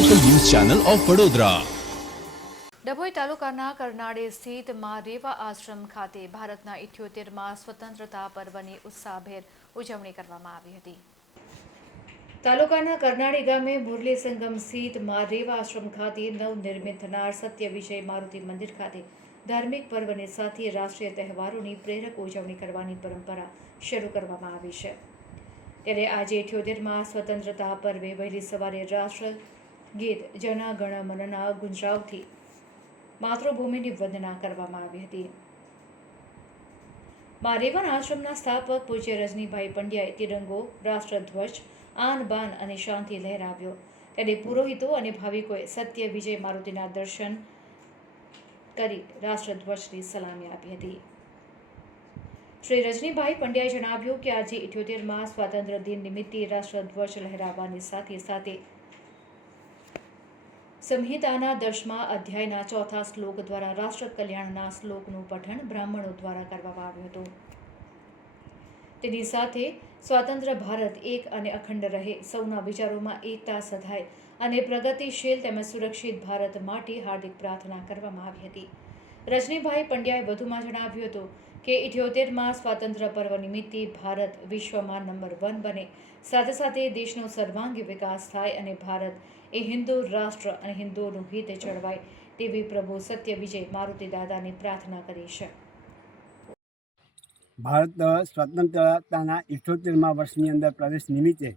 Channel of Vadodara Dabhoi તાલુકાના કરનાળે સ્થિત મા રેવા આશ્રમ ખાતે ભારતના ઇઠ્યોતેરમાં સ્વતંત્રતા પર્વની ઉત્સાહભેર ઉજવણી કરવામાં આવી હતી. તાલુકાના કરનાળી ગામે મુરલી સંગમ સ્થિત મા રેવા આશ્રમ ખાતે નવનિર્મિત થનાર સત્ય વિજય મારુતિ મંદિર ખાતે ધાર્મિક પર્વને સાથે રાષ્ટ્રીય તહેવારોની પ્રેરક ઉજવણી કરવાની પરંપરા શરૂ કરવામાં આવી છે. ત્યારે આજે ઇઠ્યોતેરમાં સ્વતંત્રતા પર્વે વહેલી સવારે રાષ્ટ્ર ગીત જના મનના ગુંજરાવથી માતૃભૂમિની વંદના કરવામાં આવી હતી. મારેવન આશ્રમના સ્થાપક પૂજ્ય રજનીભાઈ પંડ્યાએ તિરંગો, રાષ્ટ્રધ્વજ આન બાન અને શાંતિ લહેરાવ્યો. ત્યારે પુરોહિતો અને ભાવિકોએ સત્ય વિજય મારુતિના દર્શન કરી રાષ્ટ્રધ્વજની સલામી આપી હતી. શ્રી રજનીભાઈ પંડ્યાએ જણાવ્યું કે આજે ઇઠ્યોતેરમાં સ્વાતંત્ર્ય દિન નિમિત્તે રાષ્ટ્રધ્વજ લહેરાવવાની સાથે સાથે સંહિતાના દસમા અધ્યાયના ચોથા શ્લોક દ્વારા રાષ્ટ્ર કલ્યાણના શ્લોકનું પઠન બ્રાહ્મણો દ્વારા કરવામાં આવ્યું હતું. તેની સાથે સ્વતંત્ર ભારત એક અને અખંડ રહે સૌના વિચારોમાં એકતા સધાય અને પ્રગતિશીલ તેમજ સુરક્ષિત ભારત માટે હાર્દિક પ્રાર્થના કરવામાં આવી હતી. રજનીભાઈ પંડ્યાએ વધુમાં જણાવ્યું હતું કે ઇઠ્યોતેરમાં સ્વાતંત્ર્ય પર્વ નિમિત્તે ભારત વિશ્વમાં નંબર વન બને. સાથે સાથે દેશનો સર્વાંગી વિકાસ થાય અને ભારત એ હિન્દુ રાષ્ટ્ર અને હિન્દુઓનું હિત જળવાય તેવી પ્રભુ સત્ય વિજય મારુતિ દાદાની પ્રાર્થના કરી છે. ભારત સ્વતંત્રતાના ઇઠ્યોતેરમાં વર્ષની અંદર પ્રવેશ નિમિત્તે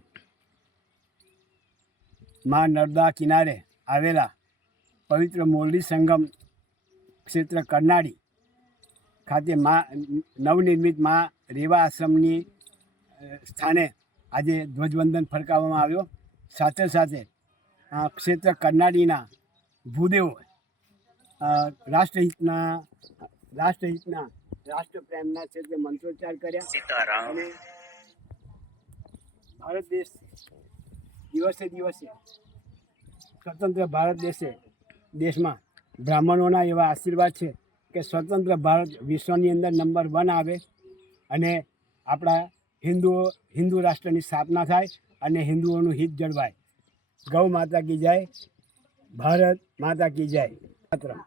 માં નર્મદા કિનારે આવેલા પવિત્ર મોરલી સંગમ ક્ષેત્ર કરનાળી ખાતે મા નવનિર્મિત મા રેવા આશ્રમની સ્થાને આજે ધ્વજવંદન ફરકાવવામાં આવ્યો. સાથે સાથે ક્ષેત્ર કરનાળીના ભૂદેવો રાષ્ટ્રહિતના રાષ્ટ્રહિતના રાષ્ટ્રપ્રેમના ક્ષેત્રે મંત્રોચ્ચાર કર્યા. અને ભારત દેશ દિવસે દિવસે સ્વતંત્ર ભારત દેશે દેશમાં બ્રાહ્મણોના એવા આશીર્વાદ છે કે સ્વતંત્ર ભારત વિશ્વની અંદર નંબર વન આવે અને આપણા હિન્દુઓ, હિન્દુ રાષ્ટ્રની સ્થાપના થાય અને હિન્દુઓનું હિત જળવાય. ગૌ માતા કી જય, ભારત માતા કી જય. માતરમ